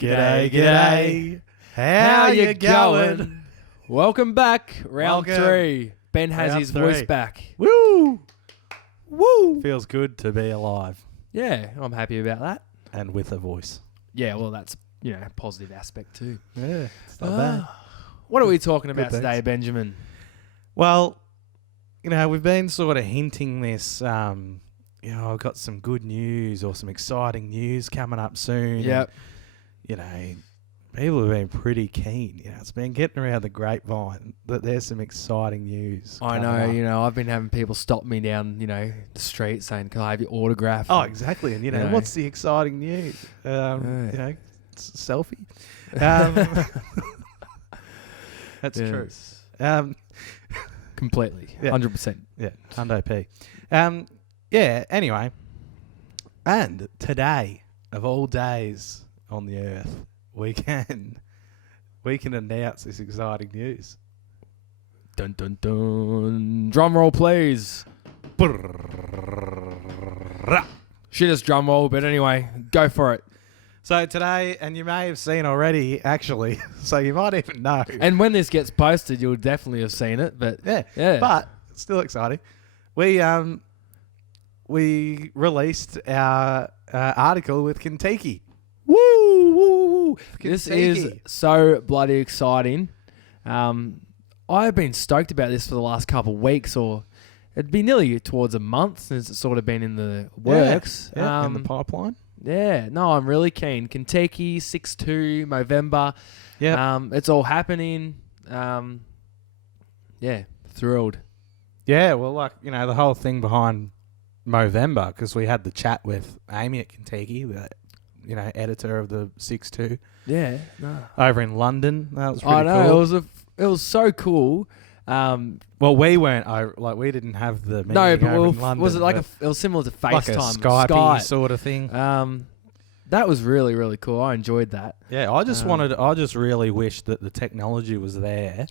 G'day. How you going? Welcome back. Round 3. Ben has Round his 3. voice back. Woo! Woo! Feels good to be alive Yeah, I'm happy about that. and with a voice. Yeah, well, that's, a positive aspect too. Yeah, it's not bad. What are we talking about Good today, things. Benjamin? Well, we've been sort of hinting this, I've got some good news or some exciting news coming up soon. Yep. And, people have been pretty keen. It's been getting around the grapevine that there's some exciting news. I coming know, up. I've been having people stop me down, the street saying, can I have your autograph? Oh, exactly. And, know. what's the exciting news? Selfie. That's true. Completely. Yeah. 100%. Yeah, Hundo P. Anyway. And today, of all days on the earth, we can announce this exciting news. Dun, dun, dun. Drum roll, please. Shittest drum roll, but anyway, go for it. So today, and you may have seen already, actually, so you might even know. And when this gets posted, you'll definitely have seen it. But yeah. But it's still exciting. We released our article with Contiki. Woo, woo, woo. This Contiki. is so bloody exciting. I've been stoked about this for the last couple of weeks, or it'd be nearly towards a month since it's sort of been in the works. Yeah, in the pipeline. Yeah, no, I'm really keen. Contiki, 6-2, Movember. Yeah. It's all happening. Thrilled. Yeah, well, the whole thing behind Movember, because we had the chat with Amy at Contiki, the editor of the 6-2 Yeah, no. over in London. That was pretty I know, cool. it was so cool. Well, we weren't. We didn't have the meeting No, but over in London. was it it was similar to FaceTime? like a Skype sort of thing? That was really, really cool. I enjoyed that. Yeah, I just really wish that the technology was there,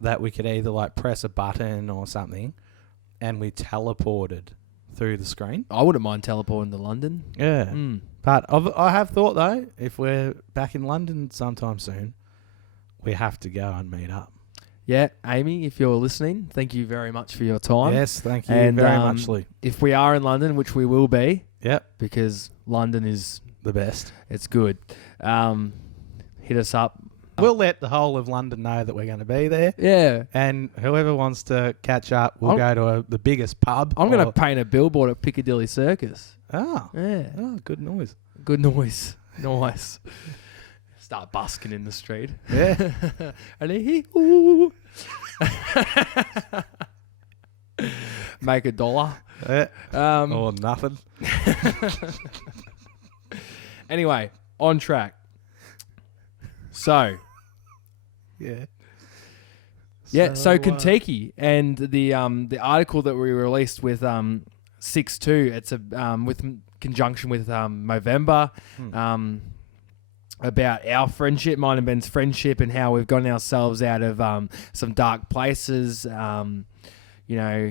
that we could either press a button or something, and we teleported through the screen. I wouldn't mind teleporting to London. Yeah, but I have thought though, if we're back in London sometime soon, we have to go and meet up. Yeah, Amy, if you're listening, thank you very much for your time. Yes, thank you And, very much, Lee. If we are in London, which we will be, Yep, because London is the best. it's good. Hit us up. We'll let the whole of London know that we're going to be there. Yeah. And whoever wants to catch up, we'll go to the biggest pub. I'm going to paint a billboard at Piccadilly Circus. Oh. Yeah. Oh, good noise. Good noise. Nice. Start busking in the street. Yeah. And ooh. Make $1. Yeah. Or nothing. Anyway, on track. So. Yeah. So Contiki and the article that we released with 6-2, it's with conjunction with Movember, about our friendship, mine and Ben's friendship, and how we've gotten ourselves out of some dark places,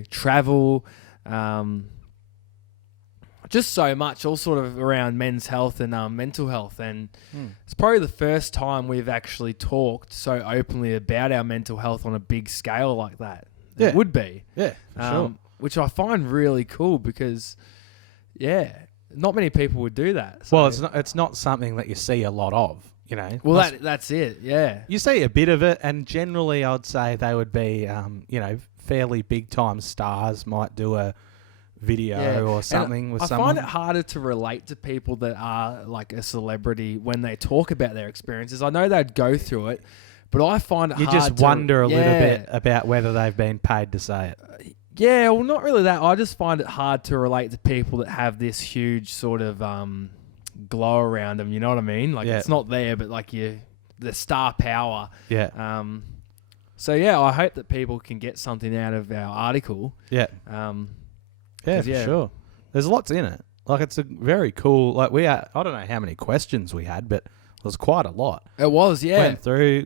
travel, just so much, all sort of around men's health and mental health. And it's probably the first time we've actually talked so openly about our mental health on a big scale like that. Yeah. It would be. Yeah, for sure. Which I find really cool because, not many people would do that. So. Well, it's not something that you see a lot of, Well, that's it, yeah. You see a bit of it, and generally I'd say they would be, fairly big-time stars might do a video or something with someone. I find it harder to relate to people that are like a celebrity when they talk about their experiences. I know they'd go through it, but I find it hard to... You just wonder a little bit about whether they've been paid to say it. Yeah, well, not really that. I just find it hard to relate to people that have this huge sort of glow around them. You know what I mean? Like it's not there, but like the star power. Yeah. I hope that people can get something out of our article. Yeah. For sure. There's lots in it. Like it's a very cool. I don't know how many questions we had, but it was quite a lot. It was, yeah. Went through,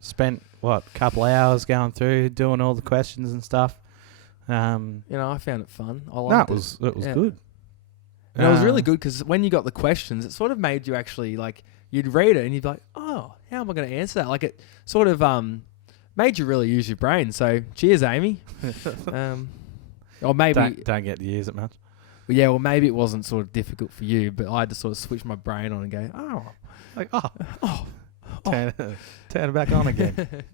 spent a couple hours going through, doing all the questions and stuff. I found it fun. I liked it. It was good. And it was really good because when you got the questions, it sort of made you actually you'd read it and you'd be like, oh, how am I going to answer that? Like it sort of made you really use your brain. So cheers, Amy. Or maybe don't get to use it much. Yeah, well, maybe it wasn't sort of difficult for you, but I had to sort of switch my brain on and go, turn it back on again.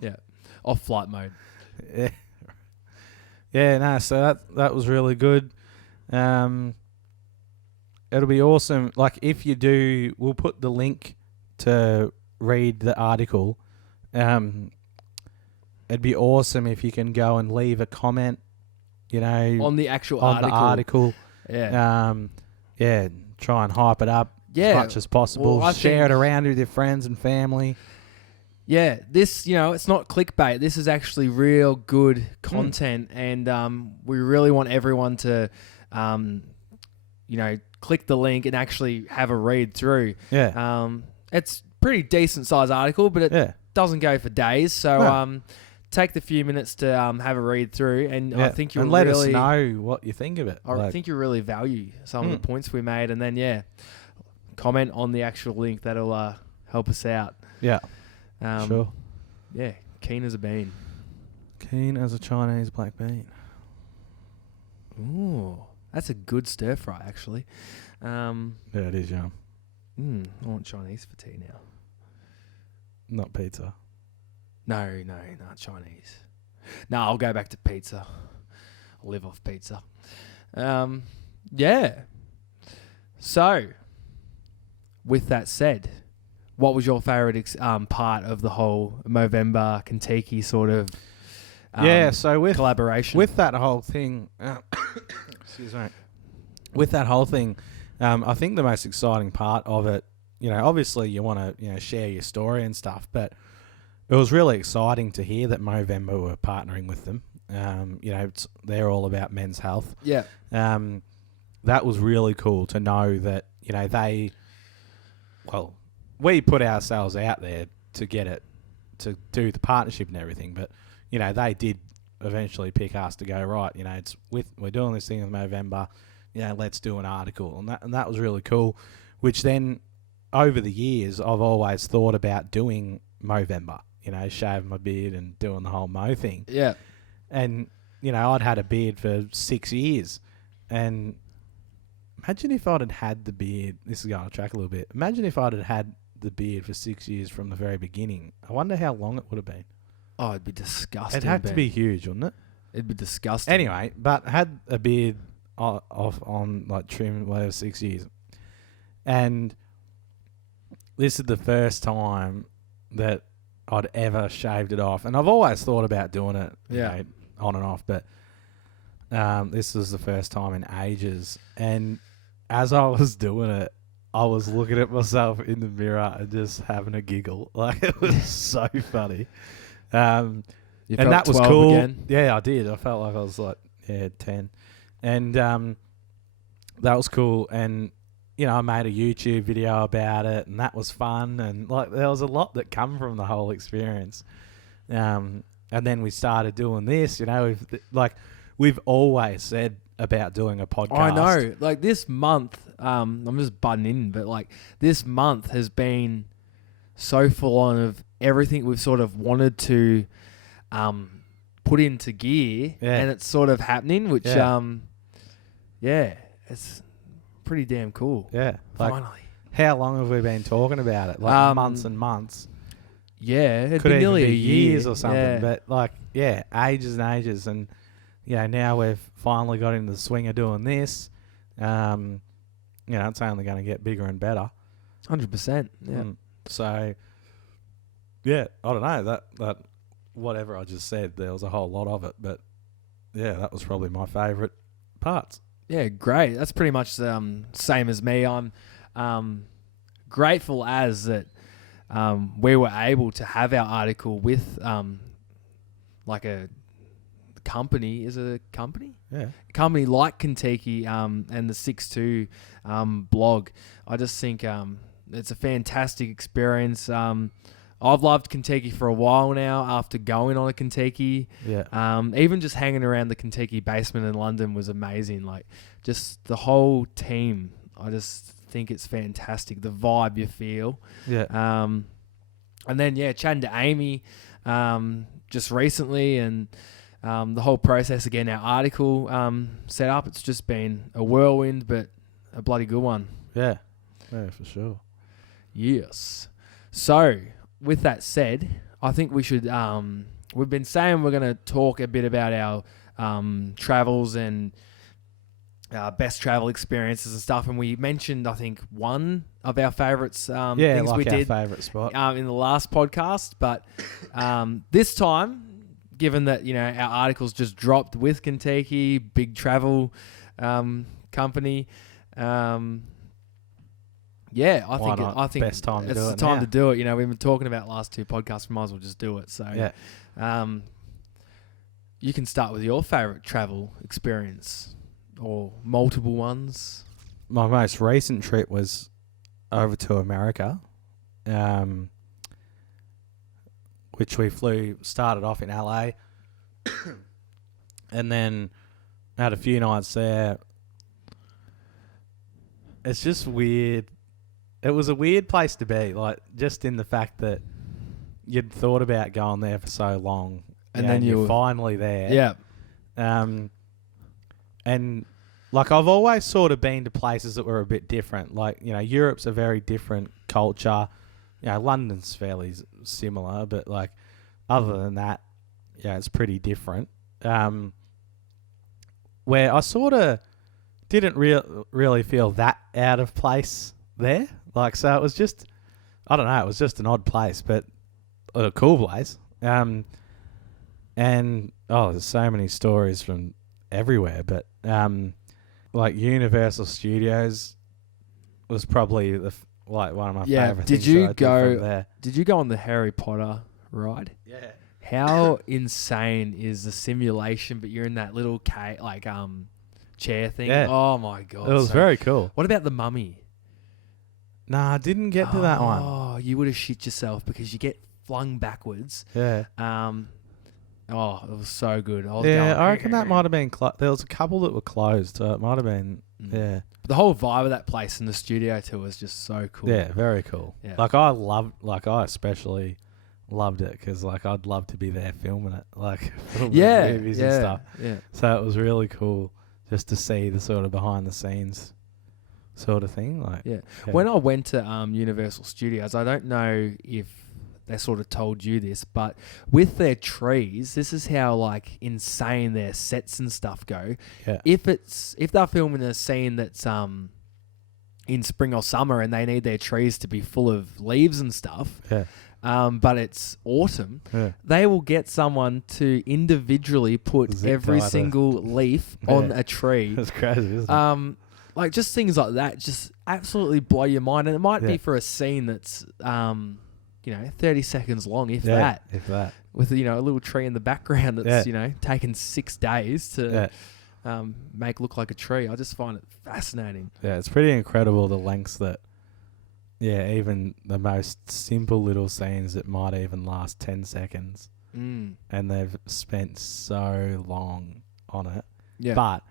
Yeah, off flight mode. Yeah. Yeah, no, so that was really good. It'll be awesome. Like, if you do, we'll put the link to read the article. It'd be awesome if you can go and leave a comment, on the actual article. Yeah. Yeah, try and hype it up as much as possible. Well, share it around with your friends and family. Yeah, this, it's not clickbait. This is actually real good content, and we really want everyone to, click the link and actually have a read through. Yeah. It's pretty decent size article, but it doesn't go for days. So take the few minutes to have a read through, and I think you'll let us know what you think of it. I think you really value some of the points we made, and then comment on the actual link. That'll help us out. Yeah. Sure. Yeah, keen as a bean. Keen as a Chinese black bean. Ooh, that's a good stir fry, actually. Yeah, it is, yum. I want Chinese for tea now. Not pizza. No, not Chinese. No, I'll go back to pizza. I'll live off pizza. Yeah. So, with that said, what was your favourite part of the whole Movember Contiki sort of so with collaboration? With that whole thing, excuse me. With that whole thing, I think the most exciting part of it, obviously you want to share your story and stuff, but it was really exciting to hear that Movember were partnering with them. They're all about men's health. Yeah. That was really cool to know that we put ourselves out there to get it, to do the partnership and everything, but they did eventually pick us to go, right, we're doing this thing with Movember, let's do an article, and that was really cool. Which then, over the years, I've always thought about doing Movember, shaving my beard and doing the whole Mo thing. Yeah, and I'd had a beard for 6 years, and imagine if I'd had the beard. This is going to track a little bit. Imagine if I'd had the beard for 6 years from the very beginning. I wonder how long it would have been. Oh, it'd be disgusting. It'd have to be huge, wouldn't it? It'd be disgusting. Anyway, but had a beard off on like trim whatever 6 years, and this is the first time that I'd ever shaved it off, and I've always thought about doing it, on and off, but this was the first time in ages. And as I was doing it, I was looking at myself in the mirror and just having a giggle. Like, it was so funny. And that was cool. Again? Yeah, I did. I felt like I was 10. And that was cool. And, I made a YouTube video about it, and that was fun. And there was a lot that come from the whole experience. And then we started doing this, we've always said about doing a podcast. I know. Like, this month, I'm just butting in, but this month has been so full on of everything we've sort of wanted to put into gear, and it's sort of happening, which it's pretty damn cool. Yeah. Finally. How long have we been talking about it? Months and months. Yeah, it'd Could be nearly even be a year years or something. But ages and ages, and now we've finally got into the swing of doing this. It's only going to get bigger and better. 100%. Yeah. So, I don't know that whatever I just said, there was a whole lot of it, but that was probably my favourite parts. Yeah, great. That's pretty much same as me. I'm grateful as that we were able to have our article with a company. Is it a company? Yeah. A company like Contiki and the 6'2 blog. I just think it's a fantastic experience. I've loved Contiki for a while now after going on a Contiki. Yeah. Even just hanging around the Contiki basement in London was amazing. Just the whole team I just think it's fantastic. The vibe you feel. Yeah. And then, chatting to Amy just recently, and the whole process, again, our article set up, it's just been a whirlwind, but a bloody good one. Yeah, for sure. Yes. So, with that said, I think we should, we've been saying we're going to talk a bit about our travels and best travel experiences and stuff, and we mentioned, I think, one of our favourites things we did favourite spot in the last podcast, but this time, given that our articles just dropped with Contiki, big travel company, I think best time to do it. It's the time to do it. We've been talking about last two podcasts. We might as well just do it. So you can start with your favourite travel experience. Or multiple ones. My most recent trip was over to America, which we started off in LA, and then had a few nights there. It's just weird. It was a weird place to be, like, just in the fact that you'd thought about going there for so long, and then you're finally there. Yeah. And like, I've always sort of been to places that were a bit different. Like, Europe's a very different culture. London's fairly similar, but like, other than that, it's pretty different. Where I sort of didn't really feel that out of place there. Like, so it was just, I don't know, it was just an odd place, but a cool place. And there's so many stories from everywhere, but like Universal Studios was probably one of my favorite things. Did you go on the Harry Potter ride? Yeah. How insane is the simulation, but you're in that little chair thing? Yeah. Oh my god. It was very cool. What about the Mummy? Nah, I didn't get to that one. Oh, you would have shit yourself because you get flung backwards. Yeah. Oh, it was so good. I reckon that might have been... there was a couple that were closed, so it might have been... Yeah. But the whole vibe of that place and the studio tour was just so cool. Yeah, very cool. Yeah. I especially loved it because, like, I'd love to be there filming it, like, movies and stuff. Yeah. So it was really cool just to see the sort of behind the scenes sort of thing. Like, yeah. When I went to Universal Studios, I don't know if they sort of told you this, but with their trees, this is how like insane their sets and stuff go. Yeah. If they're filming a scene that's in spring or summer and they need their trees to be full of leaves and stuff, but it's autumn, they will get someone to individually put every single leaf on a tree. That's crazy, isn't it? Like, just things like that just absolutely blow your mind, and it might be for a scene that's 30 seconds long, if that. With, a little tree in the background that's, taken 6 days to make look like a tree. I just find it fascinating. Yeah, it's pretty incredible the lengths that, even the most simple little scenes that might even last 10 seconds. And they've spent so long on it. Yeah. But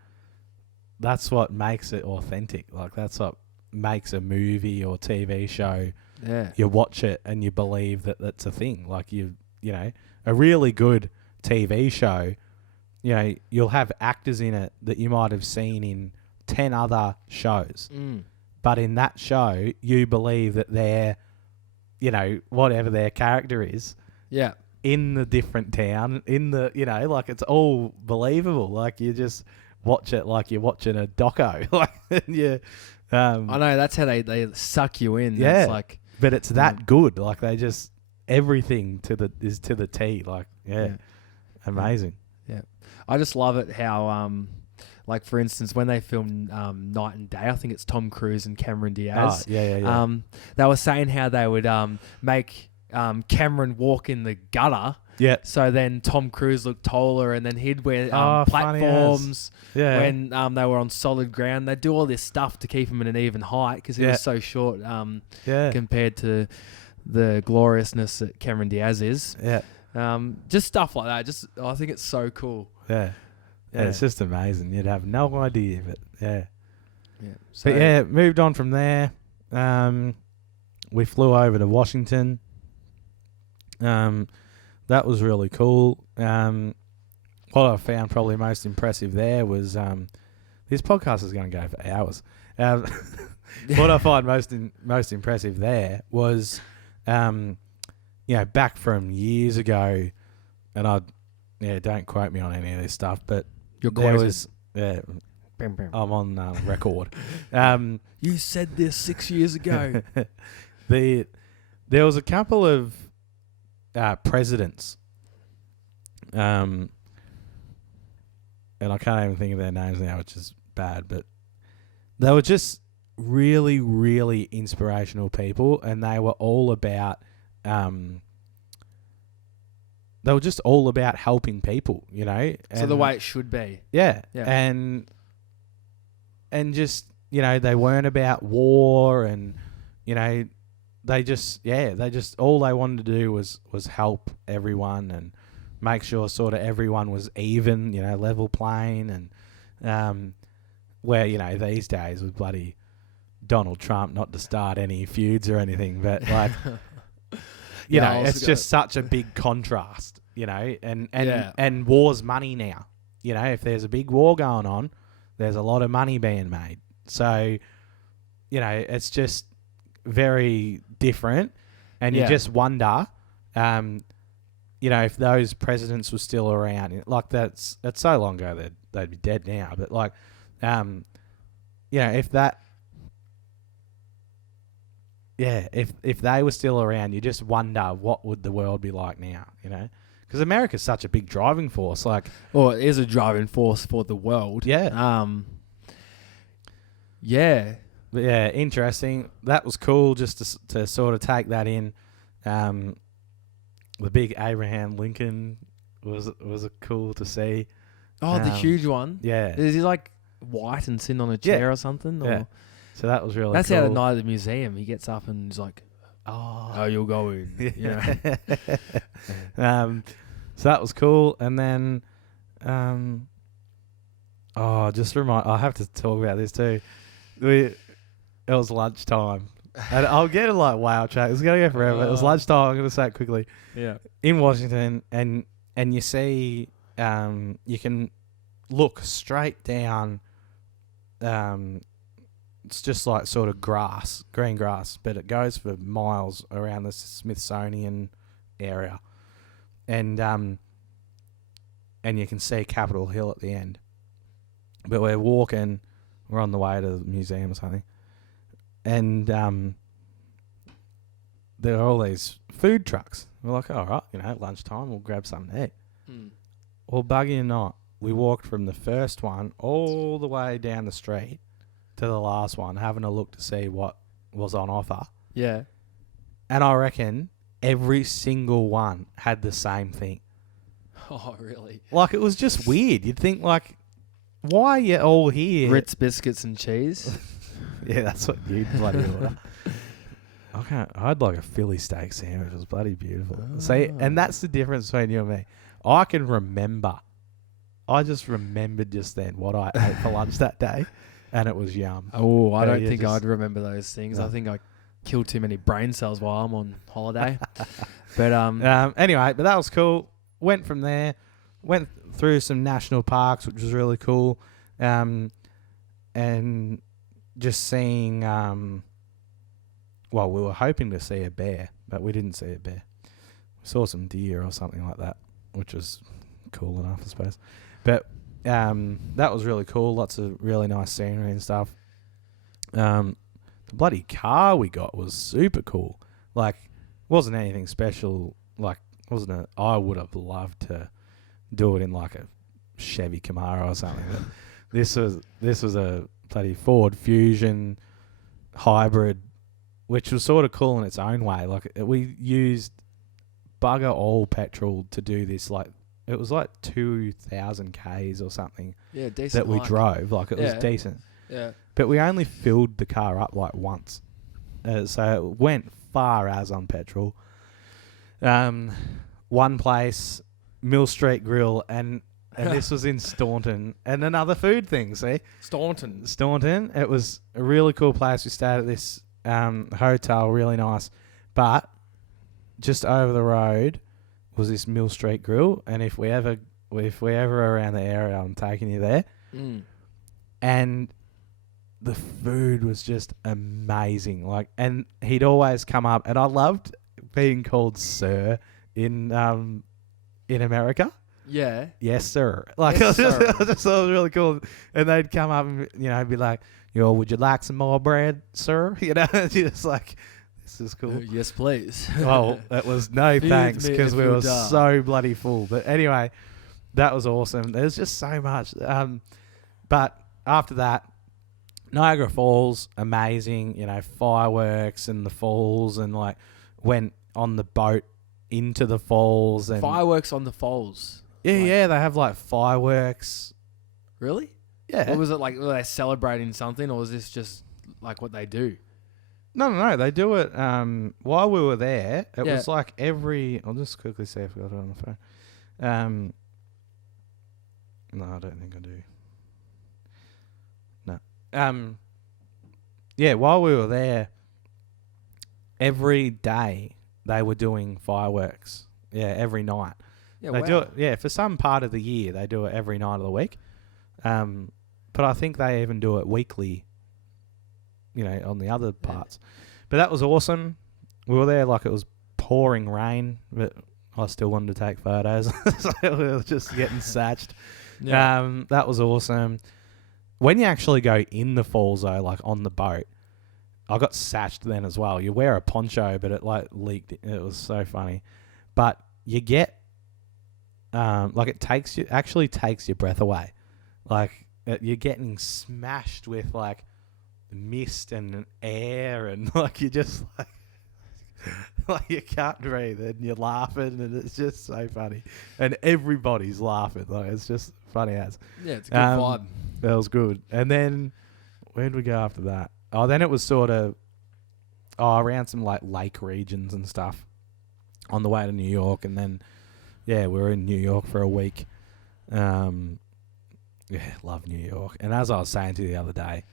that's what makes it authentic. Like, that's what makes a movie or TV show. Yeah. You watch it and you believe that that's a thing. Like, a really good TV show, you'll have actors in it that you might have seen in 10 other shows. But in that show, you believe that they're, whatever their character is. Yeah. In the different town, like, it's all believable. Like, you just watch it like you're watching a doco. Like, I know, that's how they suck you in. Yeah. It's like, but it's that good. Like, they just, everything is to the T. Like, amazing. Yeah. I just love it how, like, for instance, when they filmed Night and Day, I think it's Tom Cruise and Cameron Diaz. Oh, yeah. They were saying how they would make Cameron walk in the gutter. Yeah. So then Tom Cruise looked taller, and then he'd wear platforms when they were on solid ground. They'd do all this stuff to keep him at an even height because he was so short compared to the gloriousness that Cameron Diaz is. Yeah. Just stuff like that. I think it's so cool. Yeah. Yeah, it's just amazing. You'd have no idea, but Yeah. So But yeah, moved on from there. We flew over to Washington. That was really cool. What I found probably most impressive there was this podcast is going to go for hours. What I find most impressive there was, back from years ago, and don't quote me on any of this stuff, but Your there quoted. was, I'm on record. You said this 6 years ago. There was a couple of presidents, and I can't even think of their names now, which is bad, but they were just really, really inspirational people, and they were all about helping people, So the way it should be. Yeah. And just, they weren't about war, and, they just all they wanted to do was help everyone and make sure sort of everyone was even, level playing, and where, these days with bloody Donald Trump, not to start any feuds or anything, but like, it's just such a big contrast, and war's money now. If there's a big war going on, there's a lot of money being made. So, it's just very different, and you just wonder, if those presidents were still around. Like that's so long ago they'd be dead now. But like, if that, if they were still around, you just wonder what would the world be like now. Because America's such a big driving force. Like, well, it is a driving force for the world. Yeah. Yeah. But yeah, interesting. That was cool just to sort of take that in. The big Abraham Lincoln was cool to see. Oh, the huge one. Yeah. Is he like white and sitting on a chair or something? Or? Yeah. So that was really That's cool. how the night at the museum. He gets up and he's like, oh, you'll go in. So that was cool. And then, I have to talk about this too. It was lunchtime. And I'll get it like wow chat. It's going to go forever. It was lunchtime. I'm going to say it quickly. Yeah. In Washington, and you see, you can look straight down. It's just like sort of grass, green grass, but it goes for miles around the Smithsonian area, and you can see Capitol Hill at the end. But we're on the way to the museum or something, and there are all these food trucks. We're like, all right, lunchtime, we'll grab something to eat. Well, buggy or not, we walked from the first one all the way down the street to the last one, having a look to see what was on offer. Yeah. And I reckon every single one had the same thing. Oh, really? Like, it was just weird. You'd think, like, why are you all here? Ritz biscuits and cheese. Yeah, that's what you'd bloody order. I'd like a Philly steak sandwich. It was bloody beautiful. Oh. See, and that's the difference between you and me. I can remember. I just remembered just then what I ate for lunch that day, and it was yum. Oh, I don't think I'd remember those things. No. I think I killed too many brain cells while I'm on holiday. But anyway, but that was cool. Went from there, went through some national parks, which was really cool, and just seeing. Well, we were hoping to see a bear, but we didn't see a bear. We saw some deer or something like that, which was cool enough, I suppose. But that was really cool. Lots of really nice scenery and stuff. The bloody car we got was super cool. Like, wasn't anything special. Like, I would have loved to do it in like a Chevy Camaro or something. But this was a bloody Ford Fusion hybrid, which was sort of cool in its own way. Like, we used bugger all petrol to do this. Like, it was like 2,000 Ks or something. Yeah, decent. That we drove. Like, it was decent. Yeah. But we only filled the car up like once. So it went far as on petrol. One place, Mill Street Grill, and And this was in Staunton. And another food thing, see? Staunton. It was a really cool place. We stayed at this hotel, really nice. But just over the road was this Mill Street Grill. And if we ever are around the area, I'm taking you there. And the food was just amazing. Like, and he'd always come up, and I loved being called sir in America. Yeah. Yes, sir. Like, Yes, I sir. just thought it was really cool. And they'd come up and, be like, would you like some more bread, sir? And just like, this is cool. Yes, please. Well, it was no Feed thanks me because if we you were die. so bloody full. But anyway, that was awesome. There's just so much. But after that, Niagara Falls, amazing, fireworks and the falls, and like went on the boat into the falls. And Fireworks on the falls. yeah, they have like fireworks. Really? Yeah. Or was it like, were they celebrating something, or was this just like what they do? No, they do it while we were there. It was like I'll just quickly see if I got it on the phone. No, I don't think I do. Yeah, while we were there, every day they were doing fireworks. Yeah, every night. Yeah, They do it. Yeah, for some part of the year they do it every night of the week. But I think they even do it weekly. On the other parts. But that was awesome. We were there like it was pouring rain, but I still wanted to take photos. So we were just getting satched. Yeah. That was awesome. When you actually go in the falls though, like on the boat, I got satched then as well. You wear a poncho, but it like leaked. It was so funny. But you get, like it actually takes your breath away. Like you're getting smashed with like mist and air, and like you just like you can't breathe, and you're laughing, and it's just so funny, and everybody's laughing. Like it's just funny as. Yeah, it's a good vibe. That was good. And then where did we go after that? Oh, then it was sort of around some like lake regions and stuff on the way to New York, and then we were in New York for a week. Love New York. And as I was saying to you the other day,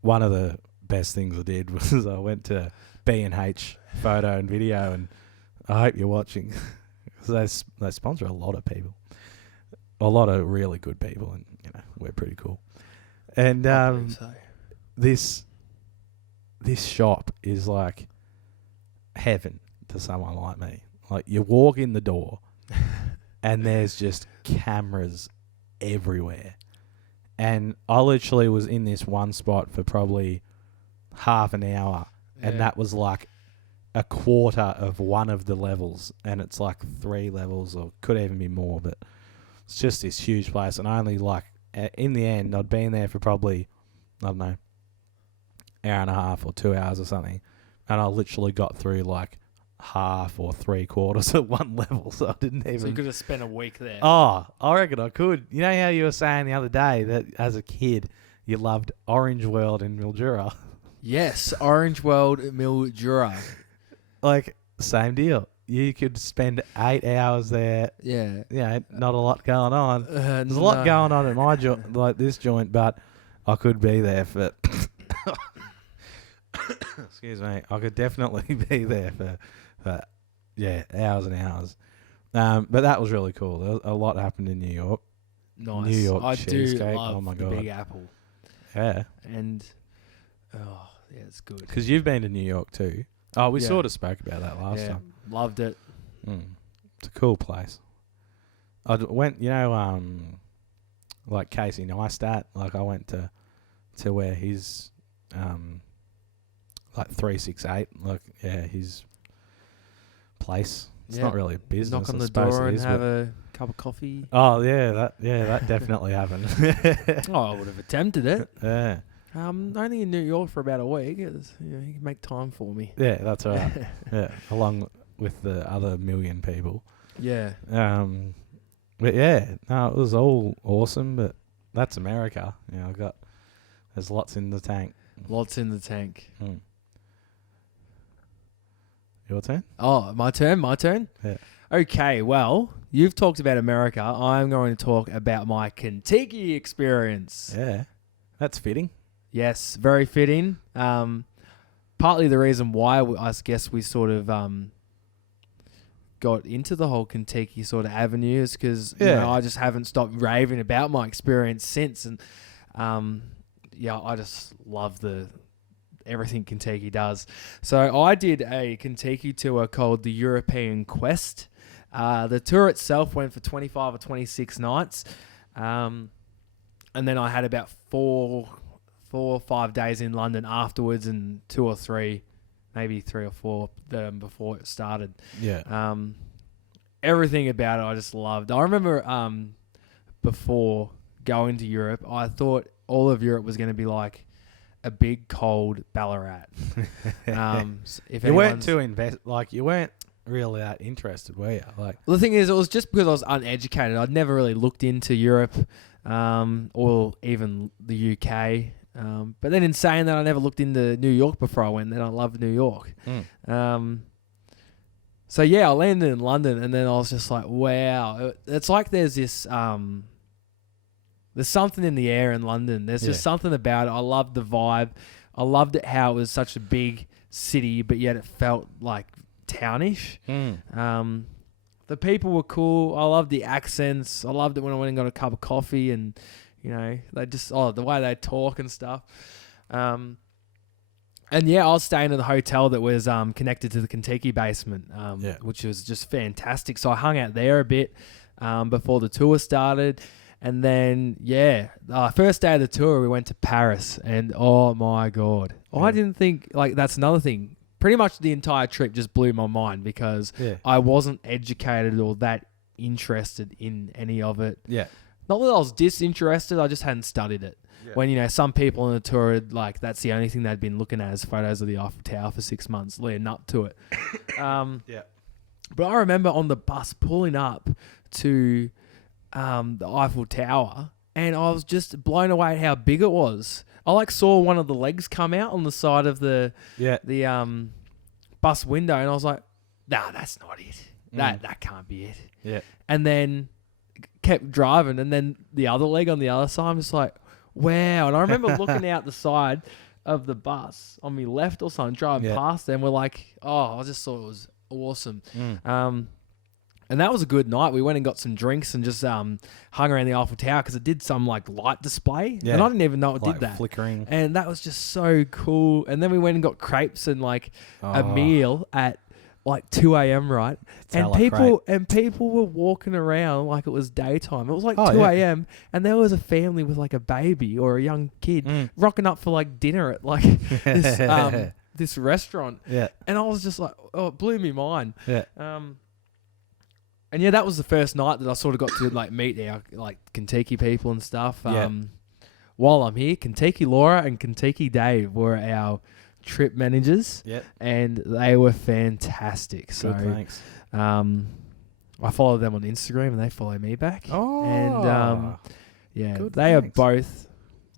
one of the best things I did was I went to B&H Photo and Video, and I hope you're watching. They sponsor a lot of people, a lot of really good people, and we're pretty cool. And I believe so. this shop is like heaven to someone like me. Like you walk in the door, and there's just cameras everywhere. And I literally was in this one spot for probably half an hour, and that was like a quarter of one of the levels, and it's like 3 levels, or could even be more, but it's just this huge place. And only like in the end, I'd been there for probably, I don't know, hour and a half or 2 hours or something, and I literally got through like half or 3/4 of one level, so I didn't even. So you could have spent a week there. Oh, I reckon I could. You know how you were saying the other day that as a kid you loved Orange World in Mildura? Yes, Orange World Mildura. Like same deal. You could spend 8 hours there. Yeah. Not a lot going on. There's a lot going on at my joint, like this joint, but I could be there for. Excuse me. I could definitely be there for hours and hours. But that was really cool. There was a lot happened in New York. Nice. New York I do cheesecake. love Oh my the god. Big Apple. Yeah. And it's good. Because you've been to New York too. Oh, we Yeah. sort of spoke about that last time. Loved it. It's a cool place. I went, like Casey Neistat. Like I went to where his, like 368. Like his place. It's not really a business. Knock on I the suppose door it and is, have but- a cup of coffee. Oh that definitely happened. I would have attempted it. Yeah. Only in New York for about a week. You can make time for me. Yeah, that's right. Yeah, along with the other million people. Yeah. But yeah, no, it was all awesome. But that's America. There's lots in the tank. Lots in the tank. Your turn? Oh, my turn. Yeah. Okay, well, you've talked about America. I'm going to talk about my Contiki experience. Yeah, that's fitting. Yes, very fitting. Partly the reason why I guess we sort of got into the whole Contiki sort of avenue is because I just haven't stopped raving about my experience since, and I just love everything Contiki does. So I did a Contiki tour called the European Quest. The tour itself went for 25 or 26 nights, and then I had about 4 or 5 days in London afterwards, and 2 or 3, maybe 3 or 4 before it started. Yeah. Everything about it I just loved. I remember before going to Europe, I thought all of Europe was going to be like a big cold Ballarat. If you weren't too you weren't really that interested, were you? Well, the thing is, it was just because I was uneducated. I'd never really looked into Europe, or even the UK. But then in saying that, I never looked into New York before I went. Then I loved New York. So I landed in London, and then I was just like, wow. It's like there's this, there's something in the air in London. There's just something about it. I loved the vibe. I loved it how it was such a big city, but yet it felt like townish. The people were cool. I loved the accents. I loved it when I went and got a cup of coffee, and they just the way they talk and stuff. And I was staying at the hotel that was connected to the Contiki basement, which was just fantastic. So I hung out there a bit before the tour started. And then, first day of the tour, we went to Paris. And, oh, my God. Yeah. I didn't think, that's another thing. Pretty much the entire trip just blew my mind because I wasn't educated or that interested in any of it. Yeah. Not that I was disinterested, I just hadn't studied it. Yeah. When, some people on the tour, that's the only thing they'd been looking at is photos of the Eiffel Tower for 6 months leading up to it. But I remember on the bus pulling up to the Eiffel Tower, and I was just blown away at how big it was. I saw one of the legs come out on the side of the bus window, and I was like, nah, that's not it. That can't be it. Yeah. And then kept driving, and then the other leg on the other side, I'm just like, wow. And I remember looking out the side of the bus on my left or something, driving past them. We're like, oh, I just thought it was awesome. And that was a good night. We went and got some drinks and just hung around the Eiffel Tower because it did some light display. Yeah. And I didn't even know it did that. Flickering. And that was just so cool. And then we went and got crepes and a meal at 2 a.m. right? And people were walking around like it was daytime. It was 2 a.m. and there was a family with a baby or a young kid rocking up for dinner at this this restaurant. Yeah. And I was just it blew me mind. Yeah. And that was the first night that I sort of got to meet our Contiki people and stuff. While I'm here, Contiki Laura and Contiki Dave were our trip managers. Yep. And they were fantastic. So good, thanks. I follow them on Instagram and they follow me back. Oh. And good, they are both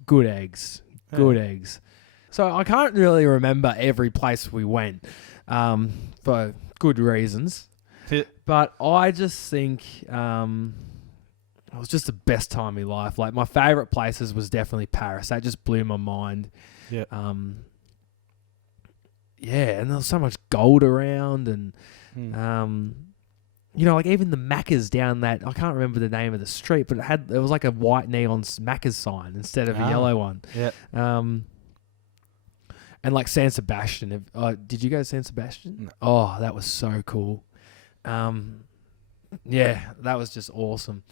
good eggs. Good eggs. So I can't really remember every place we went for good reasons. But I just think it was just the best time of my life. My favourite places was definitely Paris. That just blew my mind. Yeah. And there was so much gold around, and even the Macca's down that, I can't remember the name of the street, but it was a white neon Macca's sign instead of a yellow one. Yeah. And San Sebastian. Did you go to San Sebastian? No. Oh, that was so cool. That was just awesome.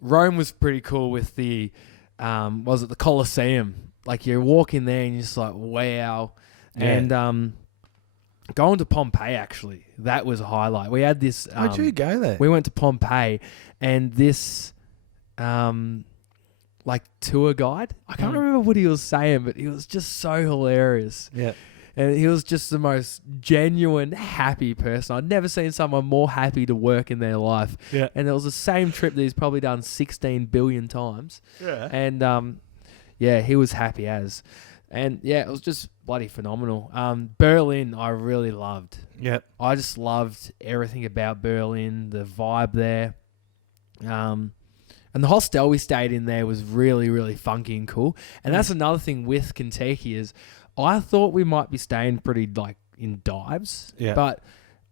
Rome was pretty cool with the the Colosseum. You walk in there and you're just wow. Yeah. And going to Pompeii, actually, that was a highlight. We had this how'd you go there? We went to Pompeii, and this tour guide, I can't remember what he was saying, but he was just so hilarious. Yeah. And he was just the most genuine, happy person. I'd never seen someone more happy to work in their life. Yeah. And it was the same trip that he's probably done 16 billion times. Yeah. And, he was happy as. And yeah, it was just bloody phenomenal. Berlin, I really loved. Yep. I just loved everything about Berlin, the vibe there. And the hostel we stayed in there was really, really funky and cool. And that's another thing with Contiki is I thought we might be staying pretty like in dives. Yeah. But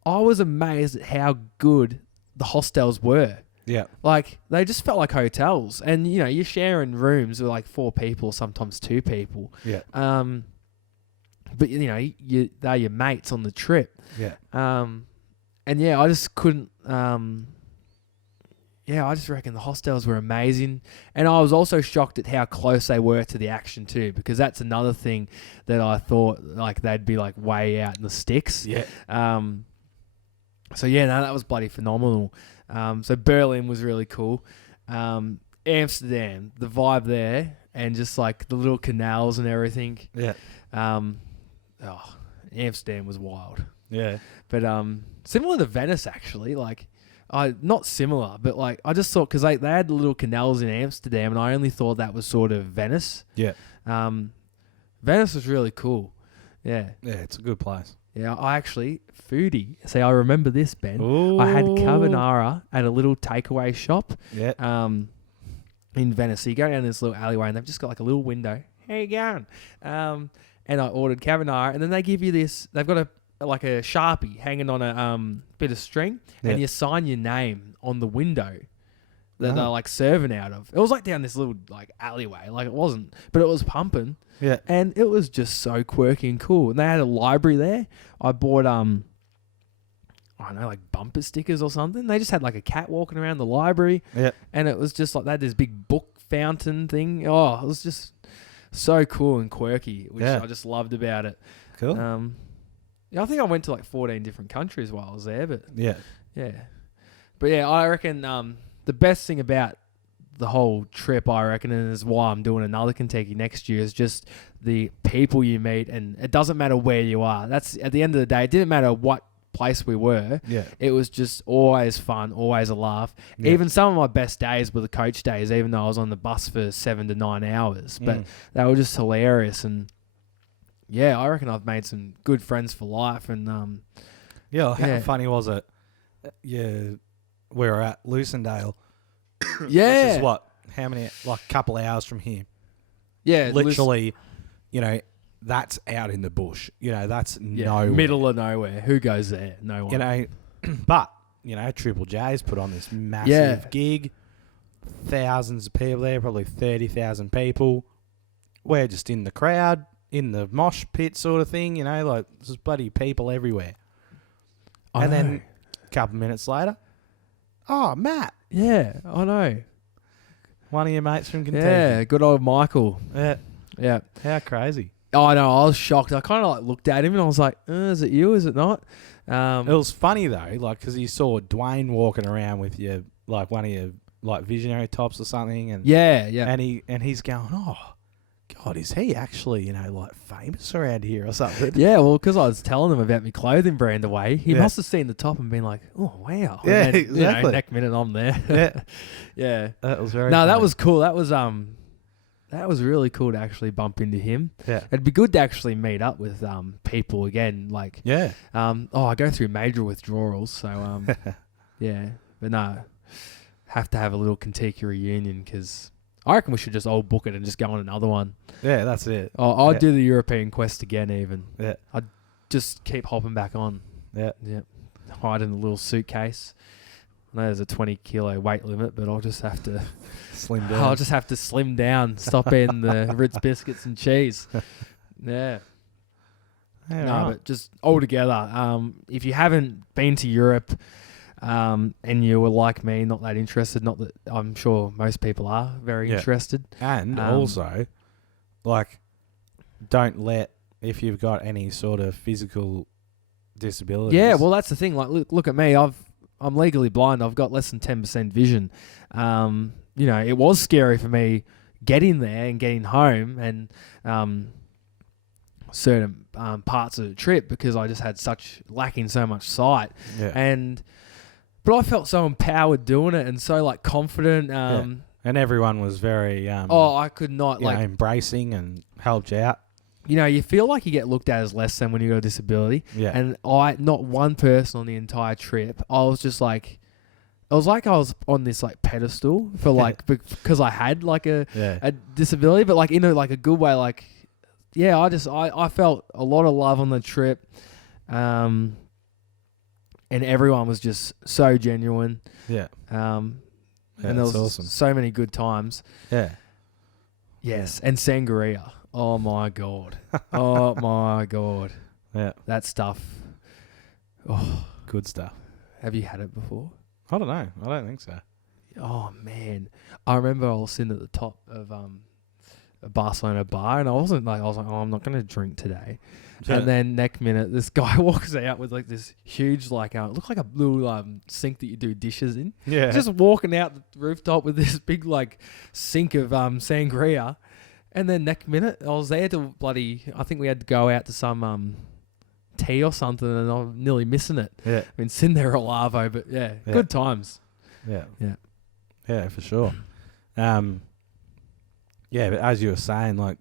I was amazed at how good the hostels were. Yeah. Like, they just felt like hotels. And, you know, you're sharing rooms with like 4 people, sometimes 2 people. Yeah. But, you know, they're your mates on the trip. Yeah. And, yeah, I just couldn't... I just reckon the hostels were amazing. And I was also shocked at how close they were to the action too, because that's another thing that I thought, like, they'd be, like, way out in the sticks. Yeah. So, yeah, no, that was bloody phenomenal. So Berlin was really cool. Amsterdam, the vibe there, and just like the little canals and everything. Yeah. Amsterdam was wild. Yeah. But similar to Venice, actually. Like, not similar, but like I just thought because they had the little canals in Amsterdam, and I only thought that was sort of Venice. Yeah. Venice was really cool. Yeah. Yeah, it's a good place. Yeah, I actually, foodie. See, I remember this, Ben. Ooh. I had carbonara at a little takeaway shop. Yeah. In Venice. So you go down this little alleyway and they've just got like a little window. How you going? And I ordered carbonara, and then they give you this. They've got a Sharpie hanging on a bit of string, and you sign your name on the window that they're like serving out of. It was like down this little like alleyway. Like it wasn't, but it was pumping. Yeah. And it was just so quirky and cool. And they had a library there. I bought, I don't know, like bumper stickers or something. They just had like a cat walking around the library. Yeah. And it was just like, they had this big book fountain thing. Oh, it was just so cool and quirky, which I just loved about it. Cool. I think I went to like 14 different countries while I was there, but yeah. But yeah, I reckon the best thing about the whole trip, I reckon, and is why I'm doing another Contiki next year, is just the people you meet. And it doesn't matter where you are. That's at the end of the day, it didn't matter what place we were. Yeah. It was just always fun, always a laugh. Yeah. Even some of my best days were the coach days, even though I was on the bus for 7 to 9 hours. But they were just hilarious. And yeah, I reckon I've made some good friends for life. And how funny was it? Yeah, we were at Lucendale. Yeah. Which is what? How many? Like a couple hours from here. Yeah. Literally, you know, that's out in the bush. You know, that's nowhere. Middle of nowhere. Who goes there? No one. You know, but, you know, Triple J's put on this massive gig. Thousands of people there, probably 30,000 people. We're just in the crowd, in the mosh pit sort of thing, you know, like there's bloody people everywhere. And then a couple minutes later, oh, Matt. Yeah, I know. One of your mates from Contiki. Yeah, good old Michael. Yeah. How crazy. Oh, I know. I was shocked. I kind of like looked at him and I was like, is it you? Is it not? It was funny though, like, because you saw Dwayne walking around with your, like, one of your, like, visionary tops or something. And And he's going, oh, God, is he actually, you know, like, famous around here or something? Yeah, well, because I was telling him about my clothing brand away, he must have seen the top and been like, oh, wow. Yeah, and then, exactly. You know, next minute I'm there. Yeah. Yeah. That was very No, funny. that was cool. That was really cool to actually bump into him. Yeah. It'd be good to actually meet up with people again. Like, I go through major withdrawals, so yeah. But no, have to have a little Contiki reunion because I reckon we should just all book it and just go on another one. Yeah, that's it. I'd do the European quest again even. Yeah. I'd just keep hopping back on. Yeah. Yeah. Hide in a little suitcase. I know there's a 20 kilo weight limit, but I'll just have to slim down. I'll just have to slim down, stop eating the Ritz biscuits and cheese. Yeah. But just all together. If you haven't been to Europe, and you were like me, not that interested, not that I'm sure most people are very interested. And also, like, don't let, if you've got any sort of physical disabilities. Yeah, well, that's the thing. Like, look at me. I'm legally blind. I've got less than 10% vision. You know, it was scary for me getting there and getting home and certain parts of the trip because I just had lacking so much sight. Yeah. But I felt so empowered doing it and so like confident. And everyone was very I could not embracing and helped you out. you feel like you get looked at as less than when you got a disability. Yeah. And not one person on the entire trip, I was just like, it was like I was on this like pedestal for like because I had like a disability, but like in a like a good way. Like, yeah, I felt a lot of love on the trip, and everyone was just so genuine. Yeah. And there was awesome. So many good times. Yeah. Yes, and sangria. Oh my god. Oh my god. Yeah. That stuff. Oh, good stuff. Have you had it before? I don't know. I don't think so. Oh man, I remember I was sitting at the top of a Barcelona bar, and I was like, oh, I'm not going to drink today. Yeah. And then next minute, this guy walks out with like this huge, like, it looked like a little sink that you do dishes in. Yeah. Just walking out the rooftop with this big like sink of sangria, and then next minute I was there to I think we had to go out to some tea or something, and I'm nearly missing it. Yeah. I mean, sitting there at Lavo, but yeah, good times. Yeah. Yeah. Yeah, for sure. Yeah, but as you were saying, like,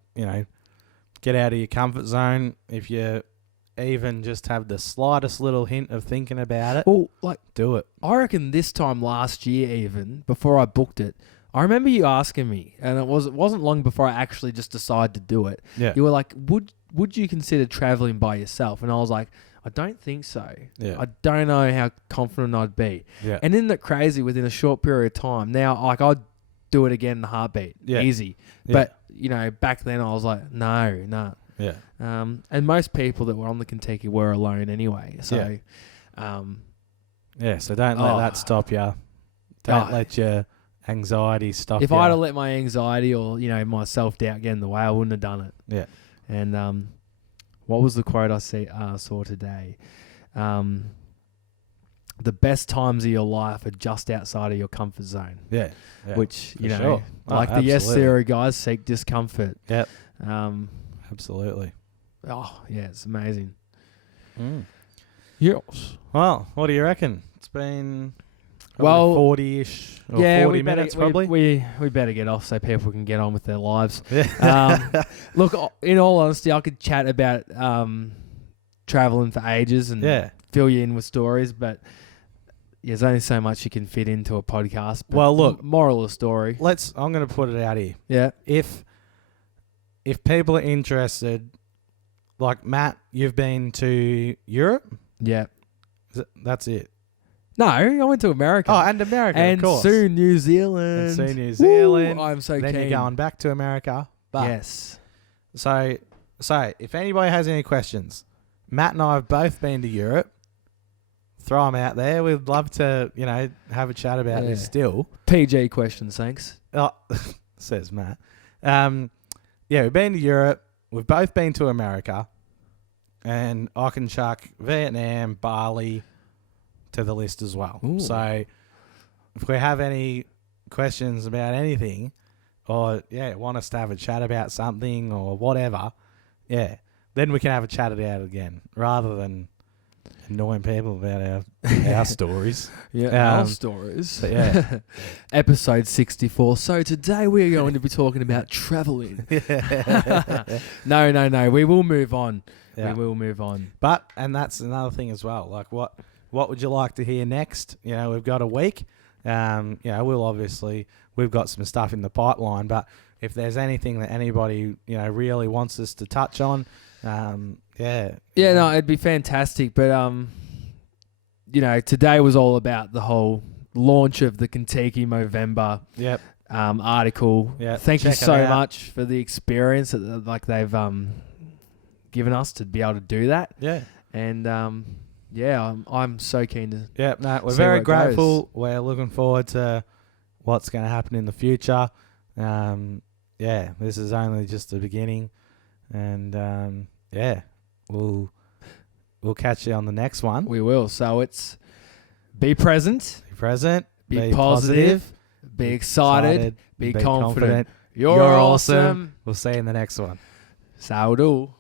get out of your comfort zone. If you even just have the slightest little hint of thinking about it, well, like, do it. I reckon this time last year, even before I booked it, I remember you asking me, and it wasn't long before I actually just decided to do it. Yeah. You were like, would you consider traveling by yourself? And I was like, I don't think so. Yeah. I don't know how confident I'd be. Yeah. And isn't it crazy within a short period of time? Now, like, I'd do it again in a heartbeat. Yeah. Easy. Yeah. But, back then I was like, no. Yeah. And most people that were on the Contiki were alone anyway. So, so don't let that stop you. Don't let your anxiety stop you. If I'd have let my anxiety or, my self-doubt get in the way, I wouldn't have done it. Yeah. And what was the quote I saw today? The best times of your life are just outside of your comfort zone. Yeah. Which, sure. like the Yes Theory guys seek discomfort. Yep. Absolutely. Oh, yeah, it's amazing. Yes. Well, what do you reckon? It's been 40-ish or 40 minutes probably. We better get off so people can get on with their lives. Yeah. Look, in all honesty, I could chat about traveling for ages and fill you in with stories, but there's only so much you can fit into a podcast. But well, look, moral of the story. I'm going to put it out here. Yeah. If people are interested, like Matt, you've been to Europe? Yeah. That's it. No, I went to America. Oh, and America, and of course. soon New Zealand. Woo, I'm so then keen. you're going back to America. But yes. So if anybody has any questions, Matt and I have both been to Europe. Throw them out there. We'd love to, have a chat about this still. PG questions, thanks. Oh, says Matt. We've been to Europe. We've both been to America. And I can chuck Vietnam, Bali to the list as well. Ooh. So if we have any questions about anything or, want us to have a chat about something or whatever, then we can have a chat about it again rather than annoying people about our stories. Our stories. But Episode 64. So today we're going to be talking about traveling. No. We will move on. Yeah. We will move on. And that's another thing as well. Like what would you like to hear next? We've got a week. We've got some stuff in the pipeline, but if there's anything that anybody, really wants us to touch on, no, it'd be fantastic. But, today was all about the whole launch of the Contiki Movember article. Yep. Thank you so much for the experience that they've given us to be able to do that. Yeah. And, I'm so keen to. Yeah, no, we're very grateful. We're looking forward to what's going to happen in the future. This is only just the beginning, and we'll catch you on the next one. We will. So it's be present, be positive, be excited, be confident. You're awesome. We'll see you in the next one. Saudou.